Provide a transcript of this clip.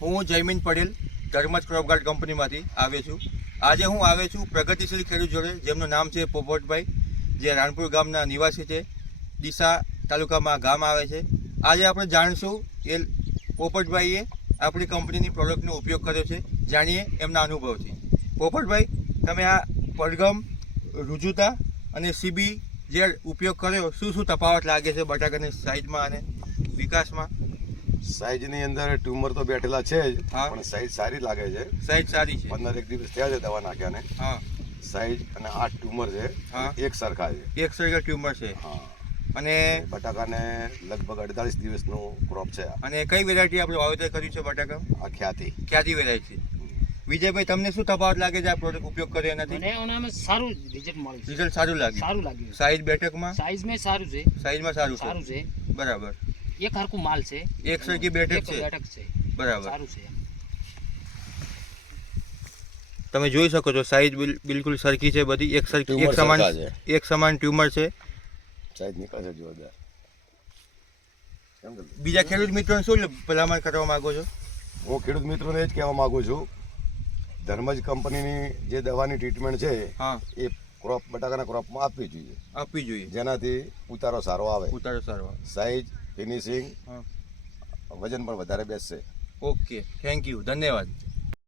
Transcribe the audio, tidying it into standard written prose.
હું Jaymin Patel Dharmaj crop guard કંપનીમાંથી આવે છું. આજે હું આવે છું પ્રગતિશીલ ખેડૂત જોડે, જેમનું નામ છે પોપટભાઈ, જે રાણપુર ગામના નિવાસી છે. ડીસા તાલુકામાં ગામ આવે છે. આજે આપણે જાણીશું એ પોપટભાઈએ આપણી કંપનીની પ્રોડક્ટનો ઉપયોગ કર્યો છે. જાણીએ એમના અનુભવથી. પોપટભાઈ, તમે આ પડગમ, રુજુતા અને સીબી જે ઉપયોગ કર્યો, શું શું તફાવત લાગે છે બટાકાની સાઈઝમાં અને વિકાસમાં? સાઈઝની અંદર ટ્યુમર તો બેઠેલા છે જ, હા. પણ સાઈઝ સારી લાગે છે. સાઈઝ સારી છે. 15 દિવસ થયા છે દવા નાખ્યાને. હા. સાઈઝ અને 8 ટ્યુમર છે. હા. એક સરખા છે. એક સરખા ટ્યુમર છે. હા. અને બટાકાને લગભગ 48 દિવસનું ક્રોપ છે. અને કઈ વેરાયટી આપણે વાવેતર કર્યું છે બટાકા? આ ખ્યાતિ. ક્યાંથી વેરાયટી? વિજયભાઈ, તમને શું તફાવત લાગે છે આ પ્રોડક્ટ ઉપયોગ કર્યો એનાથી? મને ઓનામાં સારું રિઝલ્ટ મળ્યું છે. રિઝલ્ટ સારું લાગ્યું? સારું લાગ્યું. સાઈઝ બેઠકમાં? સાઈઝમાં સારું છે. સાઈઝમાં સારું સારું છે. છે. બરાબર. એક હરખું માલ છે. એક સરખી બેઠક છે. બેઠક છે. બરાબર. સારું છે. તમે જોઈ શકો છો, સાઈઝ બિલકુલ સરખી છે બધી. એક સરખી, ટ્યુમર એક સમાન, સરખા છે. એક સમાન ટ્યુમર છે. સાઈઝ નીકળે છે જોરદાર. બીજા ખેડૂત મિત્રોને શું ભલામણ કરવા માંગો છો? હું ખેડૂત મિત્રોને એ જ કહેવા માંગુ છું, ધર્મજ કંપનીની જે દવાની ટ્રીટમેન્ટ છે હા, એ ક્રોપ બટાકાના ક્રોપમાં આપવી જોઈએ, આપવી જોઈએ. જેનાથી ઉતારો સારો આવે, ઉતારો સારો. સાઈઝ, ફિનિશિંગ, હા. વજન પણ વધારે બેસશે. ઓકે, થેન્ક યુ, ધન્યવાદ.